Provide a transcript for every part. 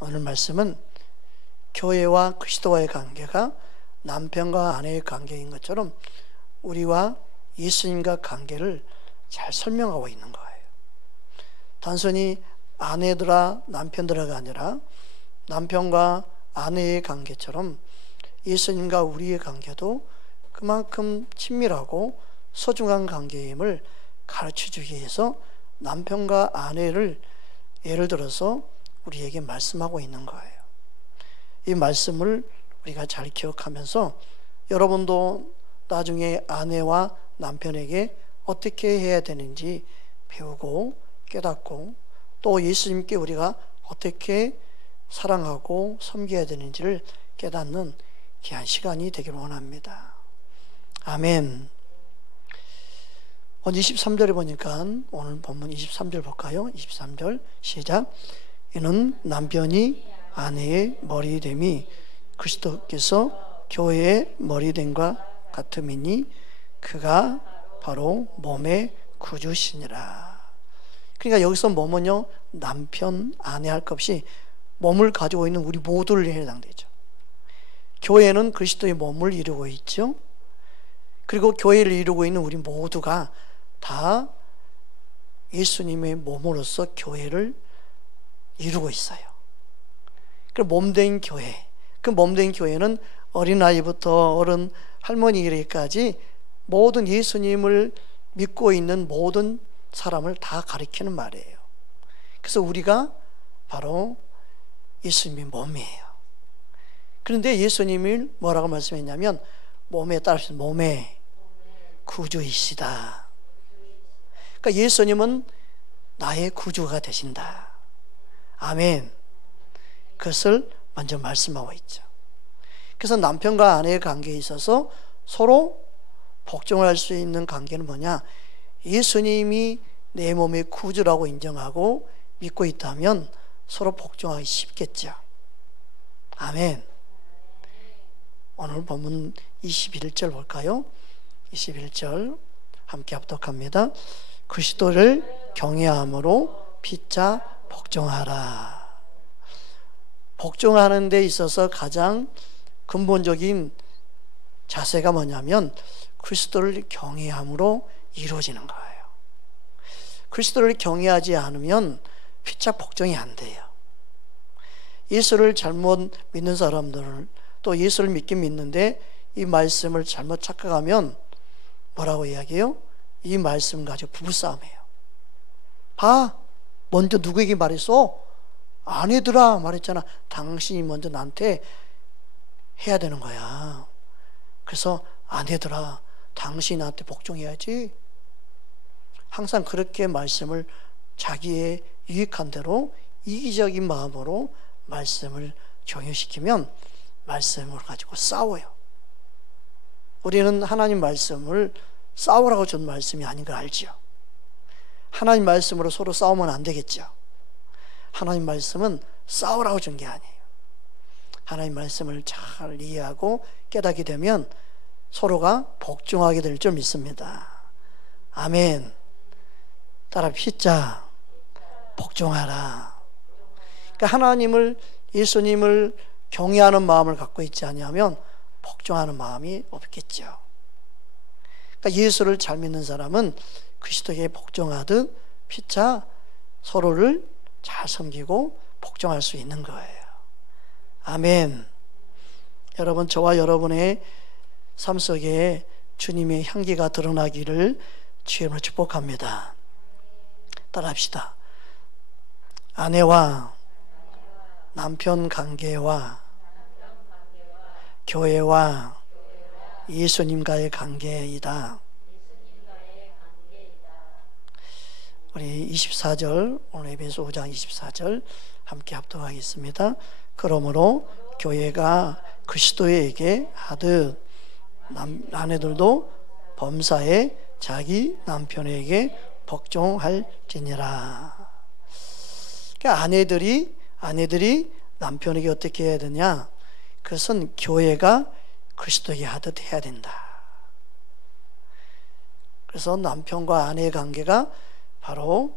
오늘 말씀은 교회와 그리스도와의 관계가 남편과 아내의 관계인 것처럼 우리와 예수님과 관계를 잘 설명하고 있는 거예요. 단순히 아내들아 남편들아가 아니라 남편과 아내의 관계처럼 예수님과 우리의 관계도 그만큼 친밀하고 소중한 관계임을 가르쳐주기 위해서 남편과 아내를 예를 들어서 우리에게 말씀하고 있는 거예요. 이 말씀을 우리가 잘 기억하면서 여러분도 나중에 아내와 남편에게 어떻게 해야 되는지 배우고 깨닫고 또 예수님께 우리가 어떻게 사랑하고 섬겨야 되는지를 깨닫는 귀한 시간이 되기를 원합니다. 아멘. 오늘 23절에 보니까 오늘 본문 23절 볼까요? 23절 시작. 이는 남편이 아내의 머리됨이 그리스도께서 교회의 머리됨과 같음이니 그가 바로 몸의 구주시니라. 그러니까 여기서 몸은요 남편 아내 할 것 없이 몸을 가지고 있는 우리 모두를 해당되죠. 교회는 그리스도의 몸을 이루고 있죠. 그리고 교회를 이루고 있는 우리 모두가 다 예수님의 몸으로서 교회를 이루고 있어요. 그 몸된 교회, 그 몸된 교회는 어린아이부터 어른 할머니까지 모든 예수님을 믿고 있는 모든 사람을 다 가리키는 말이에요. 그래서 우리가 바로 예수님의 몸이에요. 그런데 예수님이 뭐라고 말씀했냐면 몸에 따라서 몸의 구주이시다. 그러니까 예수님은 나의 구주가 되신다. 아멘. 그것을 먼저 말씀하고 있죠. 그래서 남편과 아내의 관계에 있어서 서로 복종할 수 있는 관계는 뭐냐? 예수님이 내 몸의 구주라고 인정하고 믿고 있다면 서로 복종하기 쉽겠죠. 아멘. 오늘 본문 21절 볼까요? 21절 함께 합독합니다. 그리스도를 경외함으로 피차 복종하라. 복종하는 데 있어서 가장 근본적인 자세가 뭐냐면 그리스도를 경외함으로 이루어지는 거예요. 그리스도를 경외하지 않으면 피차 복종이 안 돼요. 예수를 잘못 믿는 사람들을 또 예수를 믿긴 믿는데 이 말씀을 잘못 착각하면 뭐라고 이야기해요? 이 말씀 가지고 부부싸움이에요. 봐, 먼저 누구에게 말했어? 아내들아 말했잖아. 당신이 먼저 나한테 해야 되는 거야. 그래서 아내들아 당신이 나한테 복종해야지. 항상 그렇게 말씀을 자기의 유익한 대로 이기적인 마음으로 말씀을 경유시키면 말씀을 가지고 싸워요. 우리는 하나님 말씀을 싸우라고 준 말씀이 아닌 걸 알죠. 하나님 말씀으로 서로 싸우면 안 되겠죠. 하나님 말씀은 싸우라고 준 게 아니에요. 하나님 말씀을 잘 이해하고 깨닫게 되면 서로가 복종하게 될 줄 믿습니다. 아멘. 따라 피자 복종하라. 그러니까 하나님을 예수님을 경외하는 마음을 갖고 있지 아니하면 복종하는 마음이 없겠죠. 그러니까 예수를 잘 믿는 사람은 그리스도에게 복종하듯 피차 서로를 잘 섬기고 복종할 수 있는 거예요. 아멘. 여러분, 저와 여러분의 삶 속에 주님의 향기가 드러나기를 주님으로 축복합니다. 따라합시다. 아내와 남편 관계와 교회와 예수님과의 관계이다. 우리 24절, 오늘 에베소 5장 24절 함께 합독하겠습니다. 그러므로 교회가 그리스도에게 하듯 아내들도 범사에 자기 남편에게 복종할지니라. 그러니까 아내들이 남편에게 어떻게 해야 되냐? 그것은 교회가 그리스도에게 하듯 해야 된다. 그래서 남편과 아내의 관계가 바로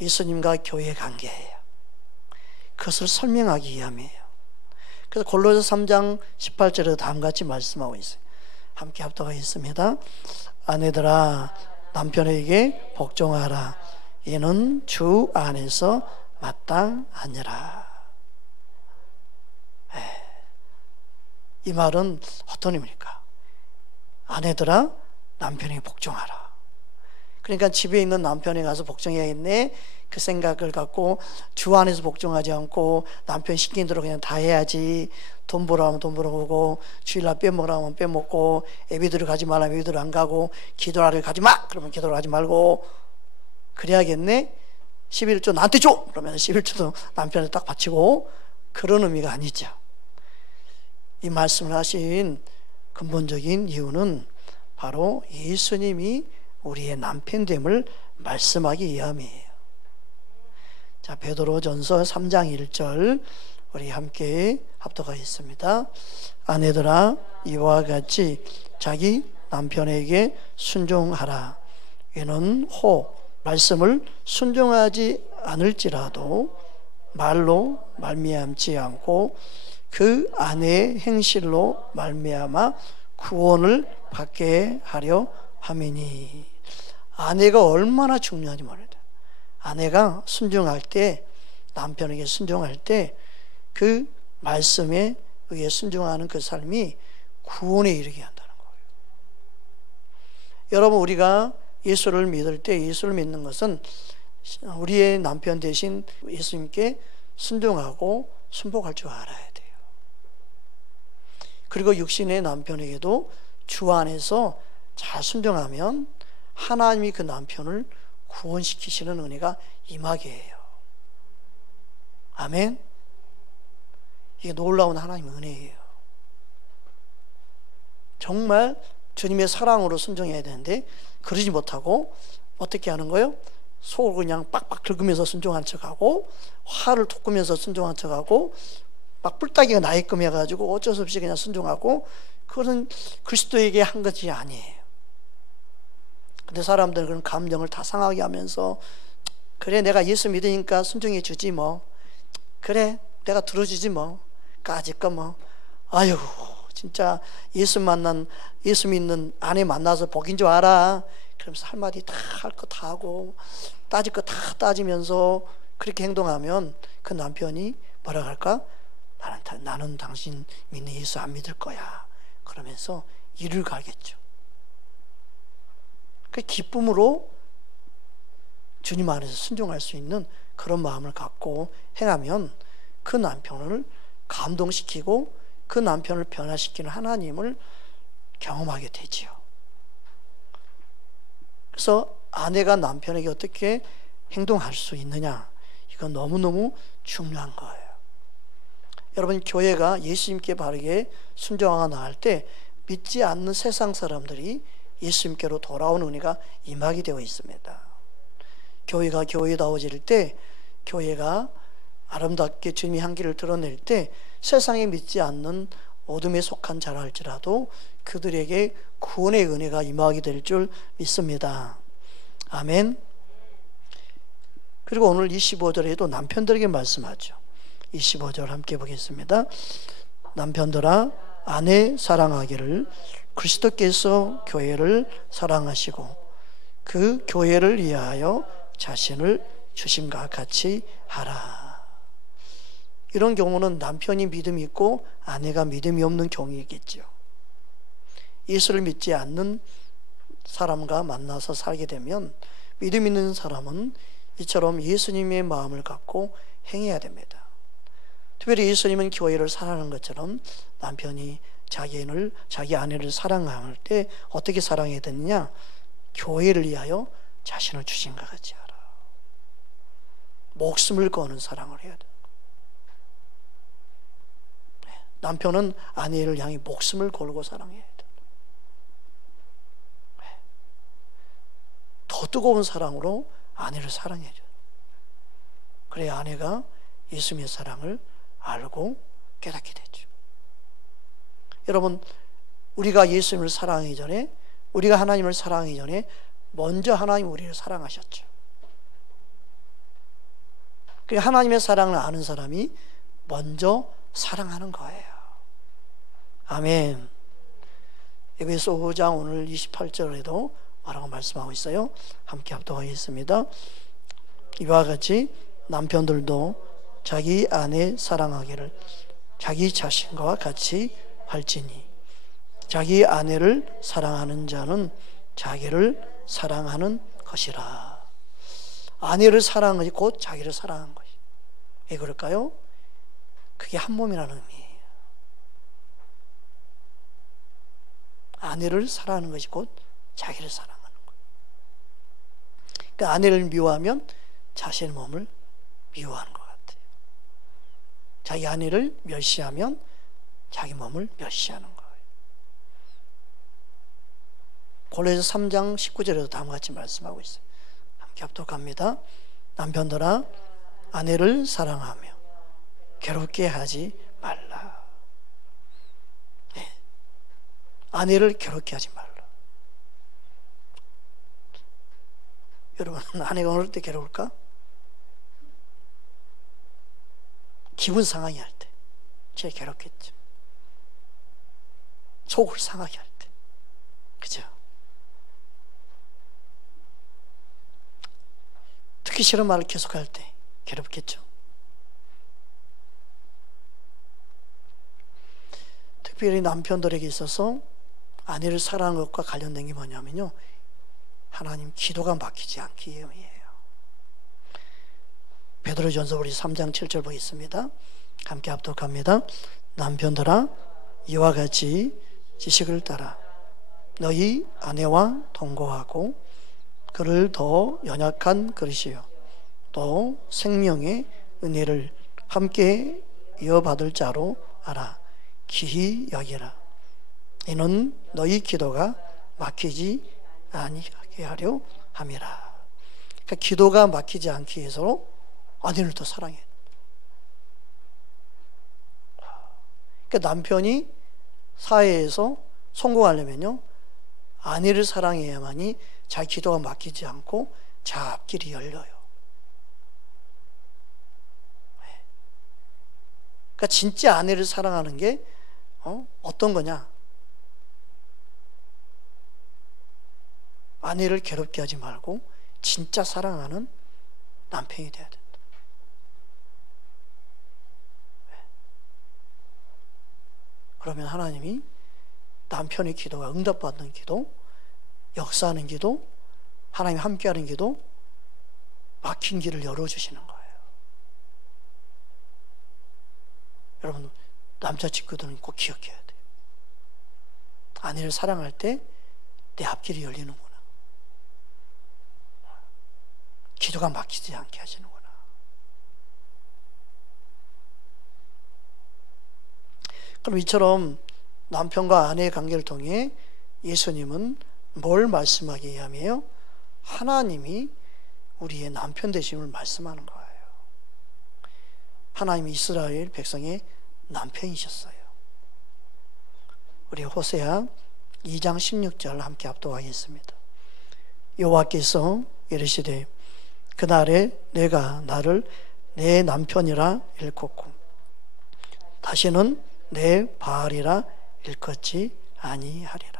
예수님과 교회의 관계예요. 그것을 설명하기 위함이에요. 그래서 골로새 3장 18절에도 다음같이 말씀하고 있어요. 함께 합독하겠습니다. 아내들아 남편에게 복종하라. 이는 주 안에서 마땅하니라. 이 말은 어떤 의미입니까? 아내들아 남편에게 복종하라. 그러니까 집에 있는 남편에 가서 복종해야겠네 그 생각을 갖고 주 안에서 복종하지 않고 남편 시키는 대로 그냥 다 해야지. 돈 벌어하면 돈 벌어오고 주일날 빼먹으라면 빼먹고 예배드리러 가지 말라면 예배드리러 안 가고 기도하러 가지 마! 그러면 기도를 하지 말고 그래야겠네. 11조 나한테 줘! 그러면 11조도 남편한테 딱 바치고 그런 의미가 아니죠. 이 말씀을 하신 근본적인 이유는 바로 예수님이 우리의 남편됨을 말씀하기 위함이에요. 자, 베드로전서 3장 1절 우리 함께 합독하겠습니다. 아내들아 이와 같이 자기 남편에게 순종하라. 이는 말씀을 순종하지 않을지라도 말로 말미암지 않고 그 아내의 행실로 말미암아 구원을 받게 하려 함이니. 아내가 얼마나 중요한지 몰라요. 아내가 순종할 때, 남편에게 순종할 때 그 말씀에 의해 순종하는 그 삶이 구원에 이르게 한다는 거예요. 여러분, 우리가 예수를 믿을 때 예수를 믿는 것은 우리의 남편 대신 예수님께 순종하고 순복할 줄 알아야 돼요. 그리고 육신의 남편에게도 주 안에서 잘 순종하면 하나님이 그 남편을 구원시키시는 은혜가 임하게 해요. 아멘. 이게 놀라운 하나님의 은혜예요. 정말 주님의 사랑으로 순종해야 되는데 그러지 못하고 어떻게 하는 거예요? 속을 그냥 빡빡 긁으면서 순종한 척하고 화를 돋구면서 순종한 척하고 막 뿔따기가 나게끔 해가지고 어쩔 수 없이 그냥 순종하고 그것은 그리스도에게 한 것이 아니에요. 근데 사람들은 그런 감정을 다 상하게 하면서 그래 내가 예수 믿으니까 순종해 주지 뭐 그래 내가 들어주지 뭐 까짓거 뭐 아유 진짜 예수 믿는 아내 만나서 복인 줄 알아. 그러면서 할 말이 다 할 거 다 하고 따질 거 다 따지면서 그렇게 행동하면 그 남편이 뭐라 할까? 나는 당신 믿는 예수 안 믿을 거야. 그러면서 이를 가겠죠. 그 기쁨으로 주님 안에서 순종할 수 있는 그런 마음을 갖고 행하면 그 남편을 감동시키고 그 남편을 변화시키는 하나님을 경험하게 되지요. 그래서 아내가 남편에게 어떻게 행동할 수 있느냐, 이건 너무너무 중요한 거예요. 여러분, 교회가 예수님께 바르게 순종하고 나갈 때 믿지 않는 세상 사람들이 예수님께로 돌아오는 은혜가 임하게 되어 있습니다. 교회가 교회다워질 때, 교회가 아름답게 주님의 향기를 드러낼 때 세상에 믿지 않는 어둠에 속한 자라 할지라도 그들에게 구원의 은혜가 임하게 될 줄 믿습니다. 아멘. 그리고 오늘 25절에도 남편들에게 말씀하죠. 25절 함께 보겠습니다. 남편들아 아내 사랑하기를 그리스도께서 교회를 사랑하시고 그 교회를 위하여 자신을 주심과 같이 하라. 이런 경우는 남편이 믿음이 있고 아내가 믿음이 없는 경우이겠죠. 예수를 믿지 않는 사람과 만나서 살게 되면 믿음 있는 사람은 이처럼 예수님의 마음을 갖고 행해야 됩니다. 특별히 예수님은 교회를 사랑하는 것처럼 남편이 자기 아내를 사랑할 때 어떻게 사랑해야 되느냐? 교회를 위하여 자신을 주신과 같이 하라. 목숨을 거는 사랑을 해야 돼요. 남편은 아내를 향해 목숨을 걸고 사랑해야 돼요. 더 뜨거운 사랑으로 아내를 사랑해줘요. 그래야 아내가 예수님의 사랑을 알고 깨닫게 되죠. 여러분, 우리가 예수님을 사랑하기 전에, 우리가 하나님을 사랑하기 전에 먼저 하나님 우리를 사랑하셨죠. 하나님의 사랑을 아는 사람이 먼저 사랑하는 거예요. 아멘. 에베소 5장 오늘 28절에도 뭐라고 말씀하고 있어요? 함께 합독하겠습니다. 이와 같이 남편들도 자기 아내 사랑하기를 자기 자신과 같이 할지니 자기 아내를 사랑하는 자는 자기를 사랑하는 것이라. 아내를 사랑하는 것이 곧 자기를 사랑하는 것이. 왜 그럴까요? 그게 한 몸이라는 의미예요. 아내를 사랑하는 것이 곧 자기를 사랑하는 것. 그러니까 아내를 미워하면 자신의 몸을 미워하는 것 같아요. 자기 아내를 멸시하면 자기 몸을 멸시하는 거예요. 고린도서 3장 19절에도 다음과 같이 말씀하고 있어요. 함께 합독합니다. 남편들아 아내를 사랑하며 괴롭게 하지 말라. 네. 아내를 괴롭게 하지 말라. 여러분, 아내가 어느 때 괴로울까? 기분 상하게 할 때 제일 괴롭겠죠. 속을 상하게 할 때. 그죠? 듣기 싫은 말을 계속할 때 괴롭겠죠. 특별히 남편들에게 있어서 아내를 사랑하는 것과 관련된 게 뭐냐면요, 하나님 기도가 막히지 않기 위함이에요. 베드로전서 우리 3장 7절 보겠습니다. 함께 합독합니다. 남편들아 이와 같이 지식을 따라 너희 아내와 동거하고 그를 더 연약한 그릇이요 또 생명의 은혜를 함께 이어받을 자로 알아 기히 여기라. 이는 너희 기도가 막히지 아니하게 하려 함이라. 그러니까 기도가 막히지 않기 위해서 아내를 더 사랑해. 그러니까 남편이 사회에서 성공하려면요, 아내를 사랑해야만이 자기 기도가 막히지 않고 자기 앞길이 열려요. 그러니까 진짜 아내를 사랑하는 게 어떤 거냐? 아내를 괴롭게 하지 말고 진짜 사랑하는 남편이 돼야 된다. 그러면 하나님이 남편의 기도가 응답받는 기도, 역사하는 기도, 하나님 함께하는 기도, 막힌 길을 열어주시는 거예요. 여러분, 남자친구들은 꼭 기억해야 돼요. 아내를 사랑할 때 내 앞길이 열리는구나. 기도가 막히지 않게 하시는구나. 그럼 이처럼 남편과 아내의 관계를 통해 예수님은 뭘 말씀하기 위함이에요? 하나님이 우리의 남편 되심을 말씀하는 거예요. 하나님이 이스라엘 백성의 남편이셨어요. 우리 호세아 2장 16절 함께 합독하겠습니다. 여호와께서 이르시되 그날에 내가 나를 내 남편이라 일컫고 다시는 내 바알이라 일컫지 아니하리라.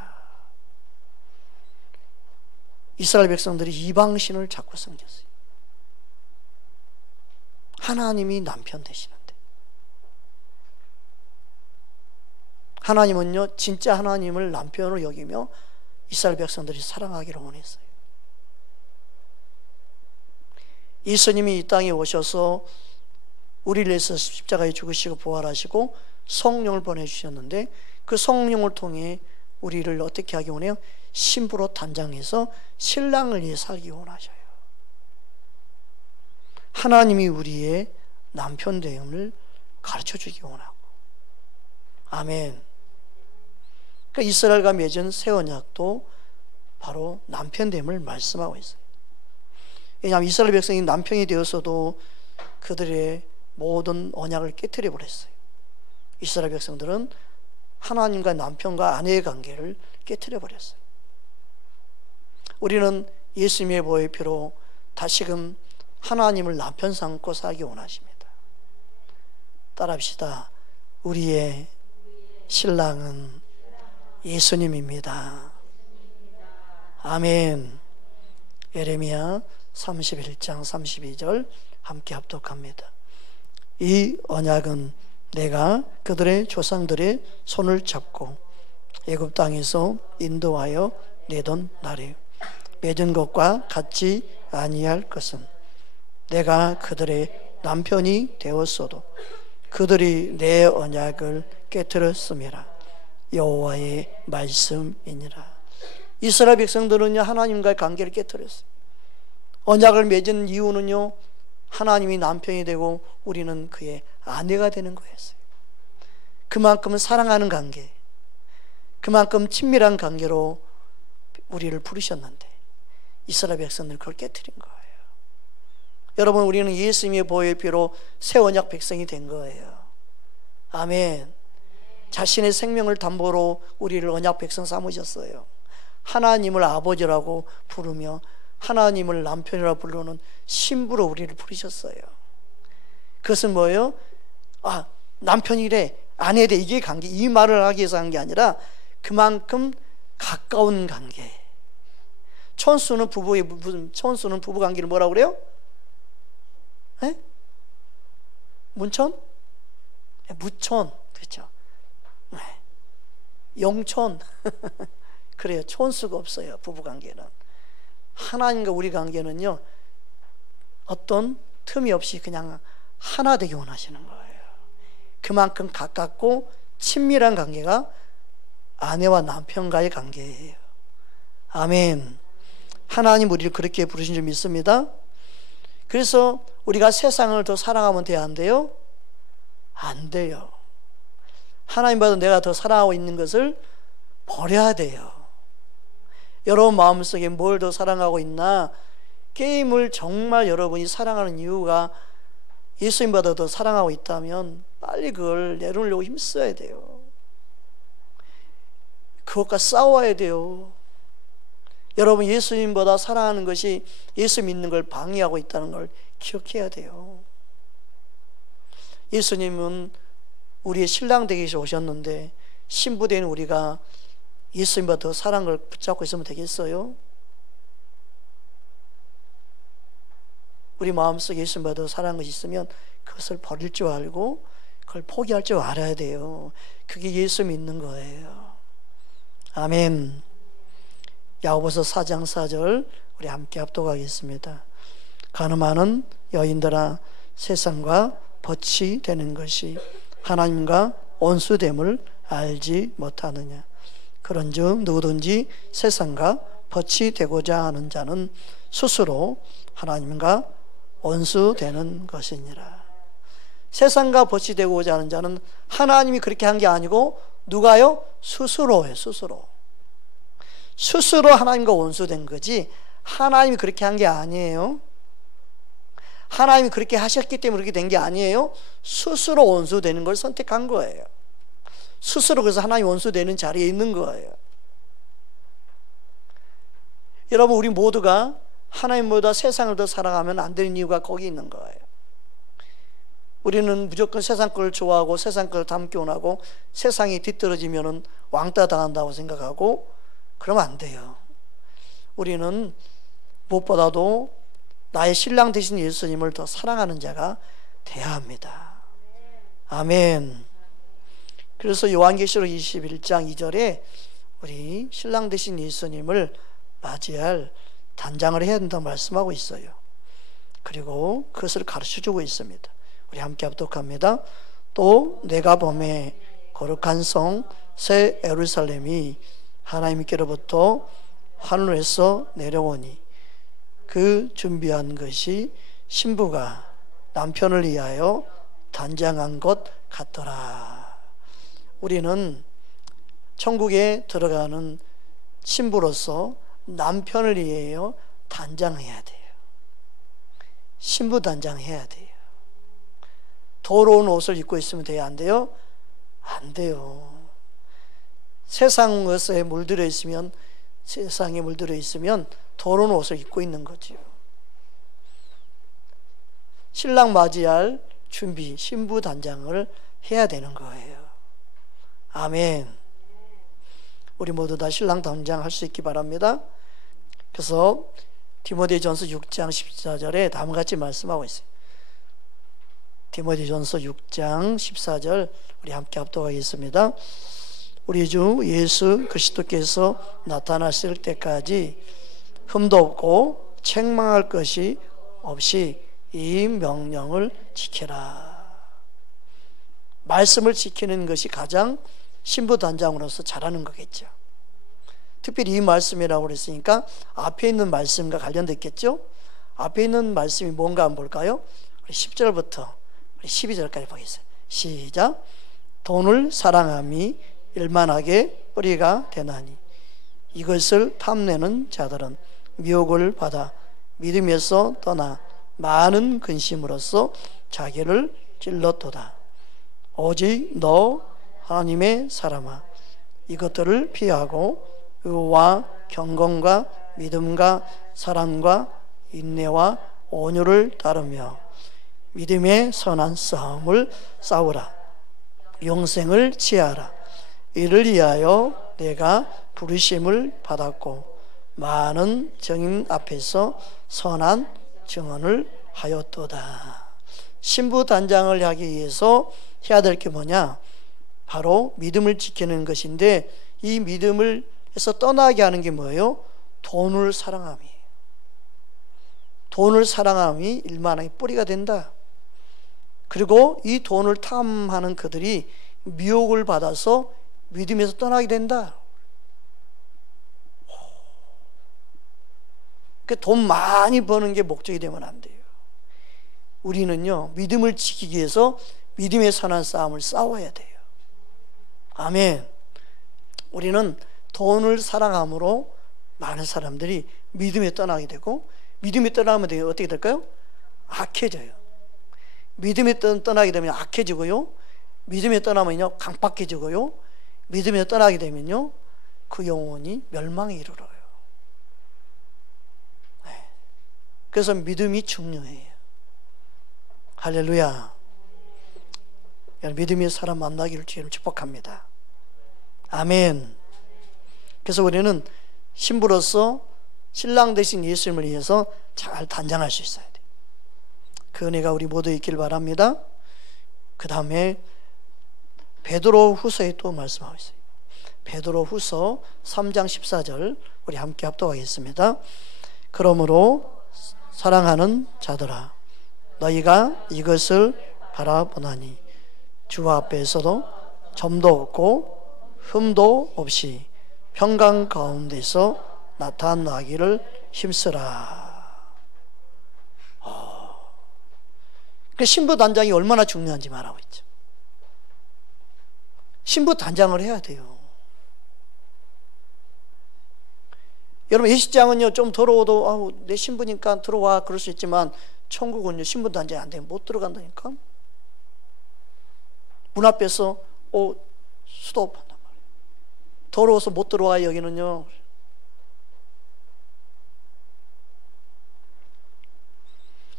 이스라엘 백성들이 이방신을 자꾸 섬겼어요. 하나님이 남편 되시는데, 하나님은요 진짜 하나님을 남편으로 여기며 이스라엘 백성들이 사랑하기를 원했어요. 예수님이 이 땅에 오셔서 우리를 위해서 십자가에 죽으시고 부활하시고 성령을 보내주셨는데, 그 성령을 통해 우리를 어떻게 하기 원해요? 신부로 단장해서 신랑을 위해 살기 원하셔요. 하나님이 우리의 남편 되음을 가르쳐주기 원하고. 아멘. 그러니까 이스라엘과 맺은 새 언약도 바로 남편 됨을 말씀하고 있어요. 왜냐하면 이스라엘 백성이 남편이 되었어도 그들의 모든 언약을 깨트려 버렸어요. 이스라엘 백성들은 하나님과 남편과 아내의 관계를 깨트려 버렸어요. 우리는 예수님의 보혈 피로 다시금 하나님을 남편 삼고 살기 원하십니다. 따라합시다. 우리의 신랑은 예수님입니다. 아멘. 예레미야 31장 32절 함께 합독합니다. 이 언약은 내가 그들의 조상들의 손을 잡고 애굽 땅에서 인도하여 내던 날이요 맺은 것과 같지 아니할 것은 내가 그들의 남편이 되었어도 그들이 내 언약을 깨뜨렸음이라. 여호와의 말씀이니라. 이스라엘 백성들은요 하나님과의 관계를 깨뜨렸어요. 언약을 맺은 이유는요 하나님이 남편이 되고 우리는 그의 아내가 되는 거였어요. 그만큼 사랑하는 관계, 그만큼 친밀한 관계로 우리를 부르셨는데 이스라엘 백성들 그걸 깨뜨린 거예요. 여러분, 우리는 예수님의 보혈 피로 새 언약 백성이 된 거예요. 아멘. 자신의 생명을 담보로 우리를 언약 백성 삼으셨어요. 하나님을 아버지라고 부르며 하나님을 남편이라고 부르는 신부로 우리를 부르셨어요. 그것은 뭐예요? 남편이래, 아내래, 이게 관계, 이 말을 하기 위해서 한 게 아니라 그만큼 가까운 관계. 천수는 부부 관계를 뭐라고 그래요? 에? 문천? 무천, 그렇죠? 영천. 그래요. 촌수가 없어요. 부부 관계는. 하나님과 우리 관계는요 어떤 틈이 없이 그냥 하나 되기 원하시는 거예요. 그만큼 가깝고 친밀한 관계가 아내와 남편과의 관계예요. 아멘. 하나님 우리를 그렇게 부르신 줄 믿습니다. 그래서 우리가 세상을 더 사랑하면 돼야 안 돼요? 안 돼요. 하나님보다 내가 더 사랑하고 있는 것을 버려야 돼요. 여러분 마음속에 뭘 더 사랑하고 있나? 게임을 정말 여러분이 사랑하는 이유가 예수님보다 더 사랑하고 있다면 빨리 그걸 내려놓으려고 힘써야 돼요. 그것과 싸워야 돼요. 여러분 예수님보다 사랑하는 것이 예수 믿는 걸 방해하고 있다는 걸 기억해야 돼요. 예수님은 우리의 신랑 되기 위해서 오셨는데 신부된 우리가 예수님보다 더 사랑을 붙잡고 있으면 되겠어요? 우리 마음속에 예수님보다 더 사랑한 것이 있으면 그것을 버릴 줄 알고 그걸 포기할 줄 알아야 돼요. 그게 예수 믿는 거예요. 아멘. 야고보서 4장 4절 우리 함께 합독하겠습니다. 가늠하는 여인들아 세상과 벗이 되는 것이 하나님과 원수됨을 알지 못하느냐. 그런즉 누구든지 세상과 벗이 되고자 하는 자는 스스로 하나님과 원수되는 것이니라. 세상과 벗이 되고자 하는 자는 하나님이 그렇게 한 게 아니고 누가요? 스스로예요. 스스로 하나님과 원수된 거지 하나님이 그렇게 한 게 아니에요. 하나님이 그렇게 하셨기 때문에 그렇게 된 게 아니에요. 스스로 원수되는 걸 선택한 거예요. 스스로 그래서 하나님 원수되는 자리에 있는 거예요. 여러분 우리 모두가 하나님보다 세상을 더 사랑하면 안 되는 이유가 거기 있는 거예요. 우리는 무조건 세상 걸 좋아하고 세상 걸 닮기 원하고 세상이 뒤떨어지면 왕따 당한다고 생각하고 그러면 안 돼요. 우리는 무엇보다도 나의 신랑 되신 예수님을 더 사랑하는 자가 돼야 합니다. 아멘. 그래서 요한계시록 21장 2절에 우리 신랑 되신 예수님을 맞이할 단장을 해야 된다고 말씀하고 있어요. 그리고 그것을 가르쳐주고 있습니다. 우리 함께 합독합니다. 또 내가 보매 거룩한 성 새 예루살렘이 하나님께로부터 하늘에서 내려오니 그 준비한 것이 신부가 남편을 위하여 단장한 것 같더라. 우리는 천국에 들어가는 신부로서 남편을 위하여 단장해야 돼요. 신부 단장해야 돼요. 더러운 옷을 입고 있으면 돼요? 안 돼요? 안 돼요. 세상 것에 물들어 있으면, 세상에 물들어 있으면 더러운 옷을 입고 있는 거죠. 신랑 맞이할 준비, 신부 단장을 해야 되는 거예요. 아멘. 우리 모두 다 신랑 단장 할 수 있기 바랍니다. 그래서 디모데전서 6장 14절에 다음과 같이 말씀하고 있어요. 디모데전서 6장 14절 우리 함께 합독하겠습니다. 우리 주 예수 그리스도께서 나타나실 때까지 흠도 없고 책망할 것이 없이 이 명령을 지켜라. 말씀을 지키는 것이 가장 신부 단장으로서 잘하는 거겠죠. 특별히 이 말씀이라고 그랬으니까 앞에 있는 말씀과 관련됐겠죠. 앞에 있는 말씀이 뭔가 한번 볼까요? 10절부터 12절까지 보겠습니다. 시작. 돈을 사랑함이 일만하게 뿌리가 되나니 이것을 탐내는 자들은 미혹을 받아 믿음에서 떠나 많은 근심으로써 자기를 찔렀도다. 오직 너 하나님의 사람아, 이것들을 피하고 의와 경건과 믿음과 사랑과 인내와 온유를 따르며 믿음의 선한 싸움을 싸우라. 영생을 취하라. 이를 위하여 내가 부르심을 받았고 많은 증인 앞에서 선한 증언을 하였도다. 신부 단장을 하기 위해서 해야 될 게 뭐냐? 바로 믿음을 지키는 것인데, 이 믿음을 해서 떠나게 하는 게 뭐예요? 돈을 사랑함이에요. 돈을 사랑함이 일만하게 뿌리가 된다. 그리고 이 돈을 탐하는 그들이 미혹을 받아서 믿음에서 떠나게 된다. 돈 많이 버는 게 목적이 되면 안 돼요. 우리는요, 믿음을 지키기 위해서 믿음의 선한 싸움을 싸워야 돼요. 아멘. 우리는 돈을 사랑함으로 많은 사람들이 믿음에 떠나게 되고, 믿음에 떠나면 어떻게 될까요? 악해져요. 믿음에 떠나게 되면 악해지고요, 믿음에 떠나면요 강팍해지고요, 믿음에 떠나게 되면요 그 영혼이 멸망에 이르러요. 그래서 믿음이 중요해요. 할렐루야. 믿음의 사람 만나기를 주님을 축복합니다. 아멘. 그래서 우리는 신부로서 신랑 되신 예수님을 위해서 잘 단장할 수 있어야 돼요. 그 은혜가 우리 모두 있길 바랍니다. 그 다음에 베드로 후서에 또 말씀하고 있어요. 베드로 후서 3장 14절 우리 함께 합독하겠습니다. 그러므로 사랑하는 자들아, 너희가 이것을 바라보나니 주 앞에서도 점도 없고 흠도 없이 평강 가운데서 나타나기를 힘쓰라. 그 신부 단장이 얼마나 중요한지 말하고 있죠. 신부 단장을 해야 돼요. 여러분, 예식장은요 좀 더러워도 내 신부니까 들어와 그럴 수 있지만, 천국은요 신부 단장이 안 되면 못 들어간다니까. 문 앞에서 스톱한단 말이에요. 더러워서 못 들어와. 여기는요.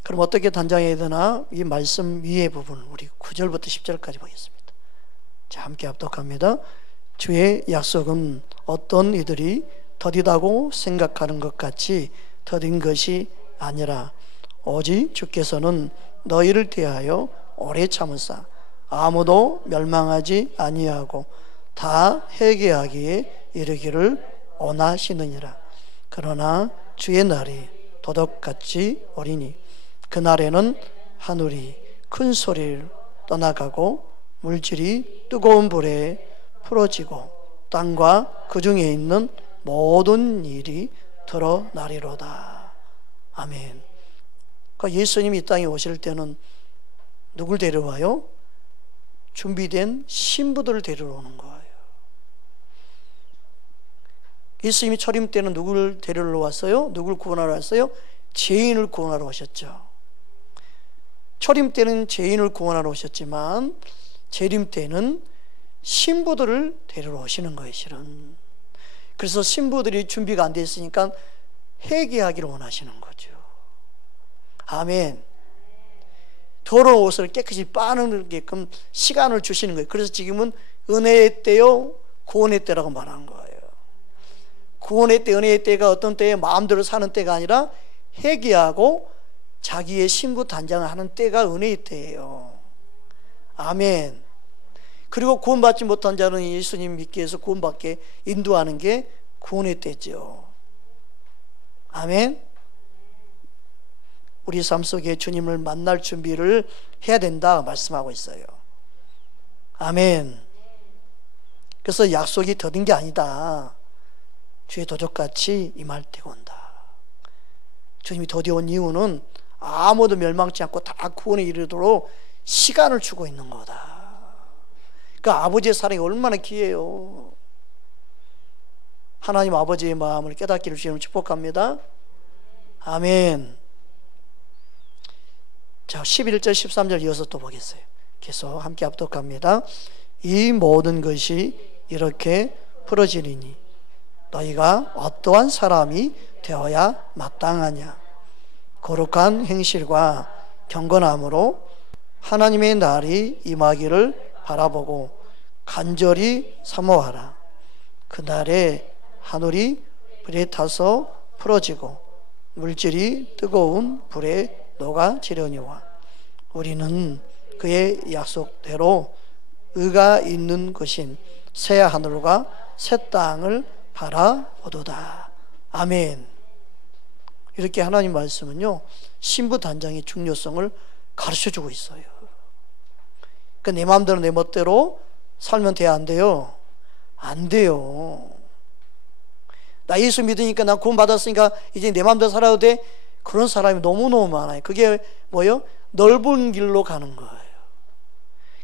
그럼 어떻게 단장해야 되나? 이 말씀 위의 부분 우리 9절부터 10절까지 보겠습니다. 자, 함께 합독합니다. 주의 약속은 어떤 이들이 더디다고 생각하는 것 같이 더딘 것이 아니라 오직 주께서는 너희를 대하여 오래 참으사 아무도 멸망하지 아니하고 다 회개하기에 이르기를 원하시느니라. 그러나 주의 날이 도덕같이 오리니 그날에는 하늘이 큰 소리를 떠나가고 물질이 뜨거운 불에 풀어지고 땅과 그 중에 있는 모든 일이 드러나리로다. 아멘. 그러니까 예수님이 이 땅에 오실 때는 누굴 데려와요? 준비된 신부들을 데리러 오는 거예요. 예수님이 초림 때는 누굴 데리러 왔어요? 누굴 구원하러 왔어요? 죄인을 구원하러 오셨죠. 초림 때는 죄인을 구원하러 오셨지만 재림 때는 신부들을 데리러 오시는 거예요, 실은. 그래서 신부들이 준비가 안 돼 있으니까 회개하기를 원하시는 거죠. 아멘. 더러운 옷을 깨끗이 빠르게끔 시간을 주시는 거예요. 그래서 지금은 은혜의 때요, 구원의 때라고 말하는 거예요. 구원의 때, 은혜의 때가 어떤 때에 마음대로 사는 때가 아니라 회개하고 자기의 신부 단장을 하는 때가 은혜의 때예요. 아멘. 그리고 구원받지 못한 자는 예수님 믿기 위해서 구원받게 인도하는 게 구원의 때죠. 아멘. 우리 삶 속에 주님을 만날 준비를 해야 된다 말씀하고 있어요. 아멘. 그래서 약속이 더딘 게 아니다. 주의 도적같이 임할 때가 온다. 주님이 더디 온 이유는 아무도 멸망치 않고 다 구원에 이르도록 시간을 주고 있는 거다. 그러니까 아버지의 사랑이 얼마나 귀해요. 하나님 아버지의 마음을 깨닫기를 주님을 축복합니다. 아멘. 자, 11절 13절 이어서 또 보겠어요. 계속 함께 합독합니다. 이 모든 것이 이렇게 풀어지리니 너희가 어떠한 사람이 되어야 마땅하냐. 거룩한 행실과 경건함으로 하나님의 날이 임하기를 바라보고 간절히 사모하라. 그날에 하늘이 불에 타서 풀어지고 물질이 뜨거운 불에 녹아지려니와 우리는 그의 약속대로 의가 있는 것인 새 하늘과 새 땅을 바라보도다. 아멘. 이렇게 하나님 말씀은요, 신부 단장의 중요성을 가르쳐주고 있어요. 그러니까 내 마음대로 내 멋대로 살면 돼야 안 돼요? 안 돼요. 나 예수 믿으니까 나 구원 받았으니까 이제 내 마음대로 살아도 돼? 그런 사람이 너무너무 많아요. 그게 뭐예요? 넓은 길로 가는 거예요.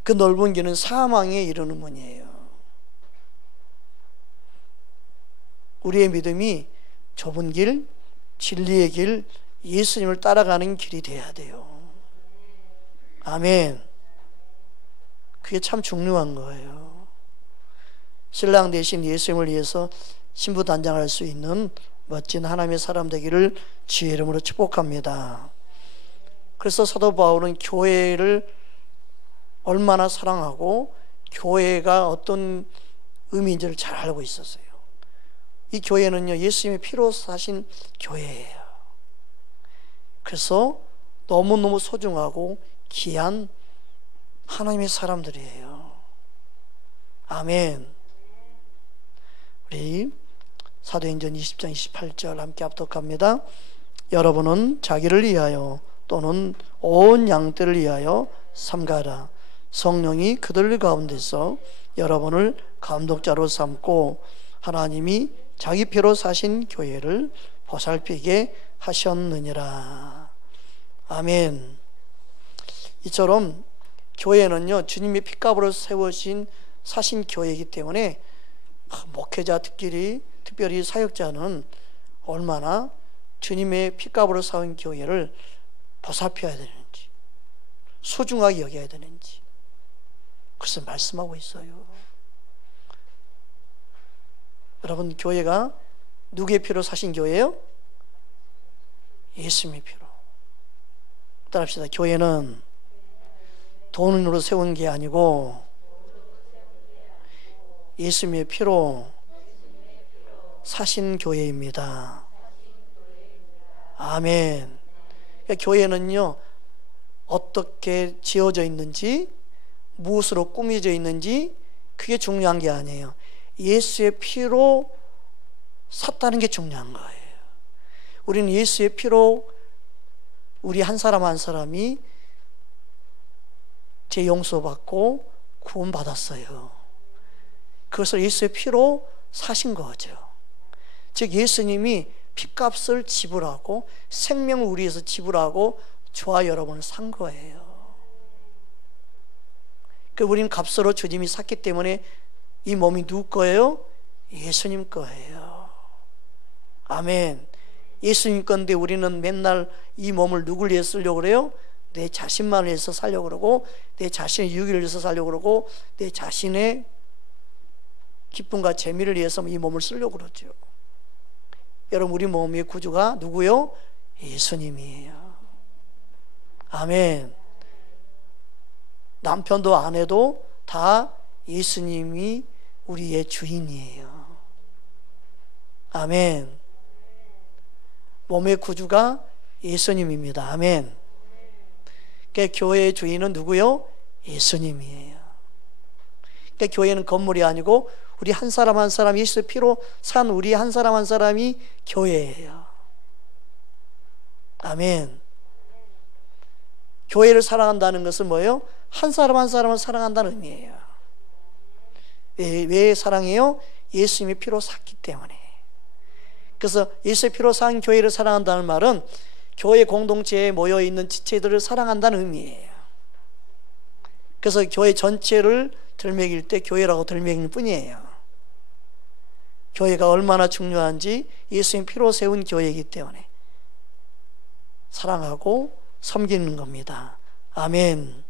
그 넓은 길은 사망에 이르는 문이에요. 우리의 믿음이 좁은 길, 진리의 길, 예수님을 따라가는 길이 돼야 돼요. 아멘. 그게 참 중요한 거예요. 신랑 대신 예수님을 위해서 신부 단장할 수 있는 멋진 하나님의 사람 되기를 주의 이름으로 축복합니다. 그래서 사도 바울은 교회를 얼마나 사랑하고 교회가 어떤 의미인지를 잘 알고 있었어요. 이 교회는요, 예수님의 피로 사신 교회예요. 그래서 너무너무 소중하고 귀한 하나님의 사람들이에요. 아멘. 우리 사도행전 20장 28절 함께 합독합니다. 여러분은 자기를 위하여 또는 온 양떼를 위하여 삼가라. 성령이 그들 가운데서 여러분을 감독자로 삼고 하나님이 자기 피로 사신 교회를 보살피게 하셨느니라. 아멘. 이처럼 교회는요, 주님의 피값으로 세우신 사신 교회이기 때문에 목회자들끼리 특별히 사역자는 얼마나 주님의 피값으로 세운 교회를 보살펴야 되는지, 소중하게 여겨야 되는지, 그것을 말씀하고 있어요. 여러분, 교회가 누구의 피로 사신 교회예요? 예수님의 피로. 따라합시다. 교회는 돈으로 세운 게 아니고 예수님의 피로 사신 교회입니다. 아멘. 그러니까 교회는요, 어떻게 지어져 있는지, 무엇으로 꾸며져 있는지 그게 중요한 게 아니에요. 예수의 피로 샀다는 게 중요한 거예요. 우리는 예수의 피로 우리 한 사람 한 사람이 죄 용서받고 구원받았어요. 그것을 예수의 피로 사신 거죠. 즉 예수님이 피값을 지불하고 생명을 우리 위해서 지불하고 저와 여러분을 산 거예요. 우리는 값으로 주님이 샀기 때문에 이 몸이 누구 거예요? 예수님 거예요. 아멘. 예수님 건데 우리는 맨날 이 몸을 누굴 위해 쓰려고 그래요? 내 자신만을 위해서 살려고 그러고, 내 자신의 유익을 위해서 살려고 그러고, 내 자신의 기쁨과 재미를 위해서 이 몸을 쓰려고 그러죠. 여러분, 우리 몸의 구주가 누구요? 예수님이에요. 아멘. 남편도 아내도 다 예수님이 우리의 주인이에요. 아멘. 몸의 구주가 예수님입니다. 아멘. 그러니까 교회의 주인은 누구요? 예수님이에요. 그러니까 교회는 건물이 아니고 우리 한 사람 한 사람 예수의 피로 산 우리 한 사람 한 사람이 교회예요. 아멘. 교회를 사랑한다는 것은 뭐예요? 한 사람 한 사람을 사랑한다는 의미예요. 왜 사랑해요? 예수님의 피로 샀기 때문에. 그래서 예수의 피로 산 교회를 사랑한다는 말은 교회 공동체에 모여있는 지체들을 사랑한다는 의미예요. 그래서 교회 전체를 들먹일 때 교회라고 들먹일 뿐이에요. 교회가 얼마나 중요한지 예수님 피로 세운 교회이기 때문에 사랑하고 섬기는 겁니다. 아멘.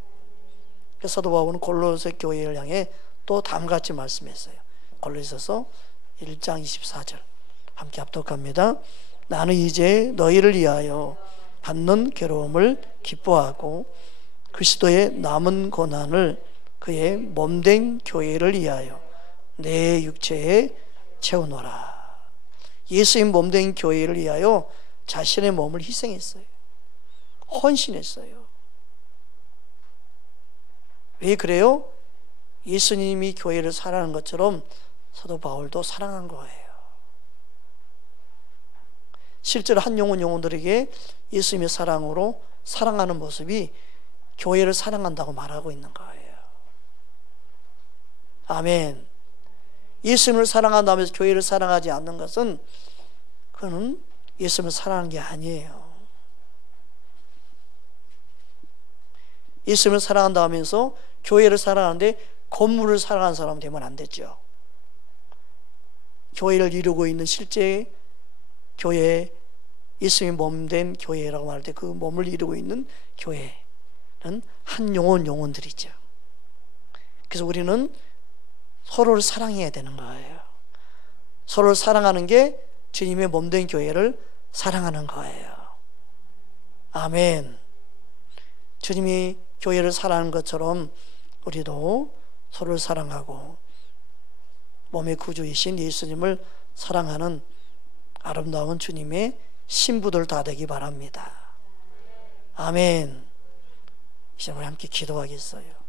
그래서 사도 바울은 골로새 교회를 향해 또 다음같이 말씀했어요. 골로새서 1장 24절 함께 합독합니다. 나는 이제 너희를 위하여 받는 괴로움을 기뻐하고 그리스도의 남은 고난을 그의 몸된 교회를 위하여 내 육체에 채우노라. 예수님 몸된 교회를 위하여 자신의 몸을 희생했어요. 헌신했어요. 왜 그래요? 예수님이 교회를 사랑하는 것처럼 사도 바울도 사랑한 거예요. 실제로 한 영혼들에게 예수님의 사랑으로 사랑하는 모습이 교회를 사랑한다고 말하고 있는 거예요. 아멘. 예수님을 사랑한다고 해서 교회를 사랑하지 않는 것은 그는 예수님을 사랑하는 게 아니에요. 예수님을 사랑한다 하면서 교회를 사랑하는데 건물을 사랑하는 사람 되면 안 되죠. 교회를 이루고 있는 실제 교회, 예수님이 몸된 교회라고 말할 때 그 몸을 이루고 있는 교회는 한 영혼들이죠. 그래서 우리는 서로를 사랑해야 되는 거예요. 서로를 사랑하는 게 주님의 몸된 교회를 사랑하는 거예요. 아멘. 주님이 교회를 사랑하는 것처럼 우리도 서로를 사랑하고 몸의 구주이신 예수님을 사랑하는 아름다운 주님의 신부들 다 되기 바랍니다. 아멘. 이제 우리 함께 기도하겠어요.